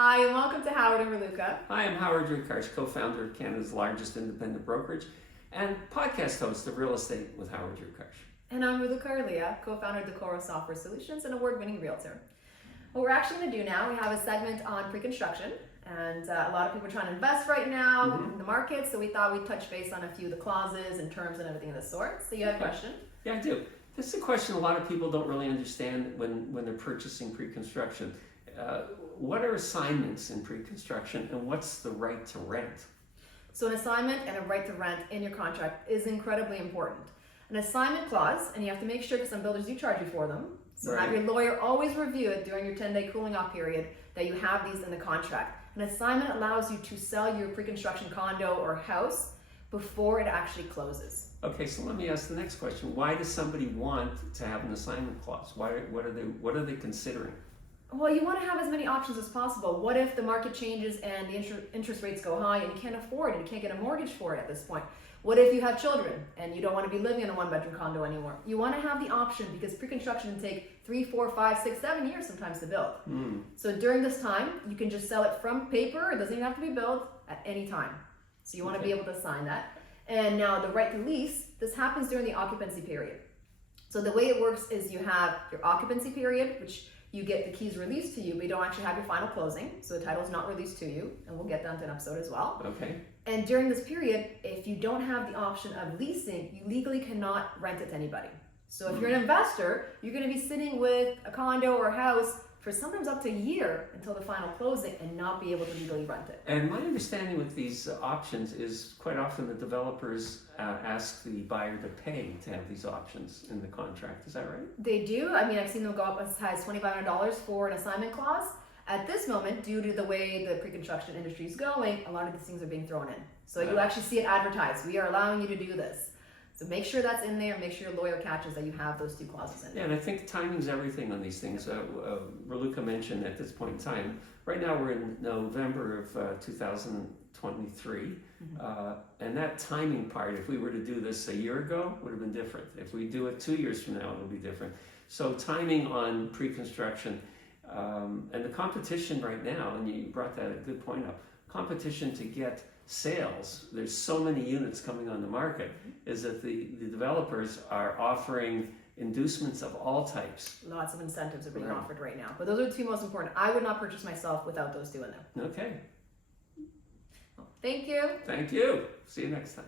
Hi, and welcome to Howard and Raluca. Hi, I'm Howard Rukarsh, co-founder of Canada's largest independent brokerage and podcast host of Real Estate with Howard Rukarsh. And I'm Raluca, co-founder of Decoro Software Solutions and award-winning realtor. What we're actually going to do now, we have a segment on pre-construction, and a lot of people are trying to invest right now in the market, so we thought we'd touch base on a few of the clauses and terms and everything of the sort. So you have a question? Yeah, I do. This is a question a lot of people don't really understand when they're purchasing pre-construction. What are assignments in pre-construction, and what's the right to rent? So an assignment and a right to rent in your contract is incredibly important. An assignment clause, and you have to make sure, because some builders do charge you for them, so have your lawyer always review it during your 10-day cooling off period that you have these in the contract. An assignment allows you to sell your pre-construction condo or house before it actually closes. Okay, so let me ask the next question. Why does somebody want to have an assignment clause? What are they considering? Well, you want to have as many options as possible. What if the market changes and the interest rates go high and you can't afford it, you can't get a mortgage for it at this point? What if you have children and you don't want to be living in a one-bedroom condo anymore? You want to have the option, because pre-construction can take 3, 4, 5, 6, 7 years sometimes to build. So during this time, you can just sell it from paper. It doesn't even have to be built at any time. So you want to be able to sign that. And now the right to lease, this happens during the occupancy period. So the way it works is you have your occupancy period, which you get the keys released to you, but you don't actually have your final closing. So the title is not released to you, and we'll get down to an episode as well. Okay. And during this period, if you don't have the option of leasing, you legally cannot rent it to anybody. So if you're an investor, you're going to be sitting with a condo or a house for sometimes up to a year until the final closing and not be able to legally rent it. And my understanding with these options is quite often the developers ask the buyer to pay to have these options in the contract. Is that right? They do. I mean, I've seen them go up as high as $2,500 for an assignment clause. At this moment, due to the way the pre-construction industry is going, a lot of these things are being thrown in. So you actually see it advertised. We are allowing you to do this. So make sure that's in there. Make sure your lawyer catches that you have those two clauses in there. Yeah, and I think timing's everything on these things. Raluca mentioned at this point in time, right now we're in November of 2023, and that timing part, if we were to do this a year ago, would have been different. If we do it 2 years from now, it'll be different. So timing on pre-construction, and the competition right now, and you brought that a good point up, competition to get sales, there's so many units coming on the market, is that the developers are offering inducements of all types. Lots of incentives are being offered right now. But those are the two most important. I would not purchase myself without those two in there. Okay. Thank you. Thank you. See you next time.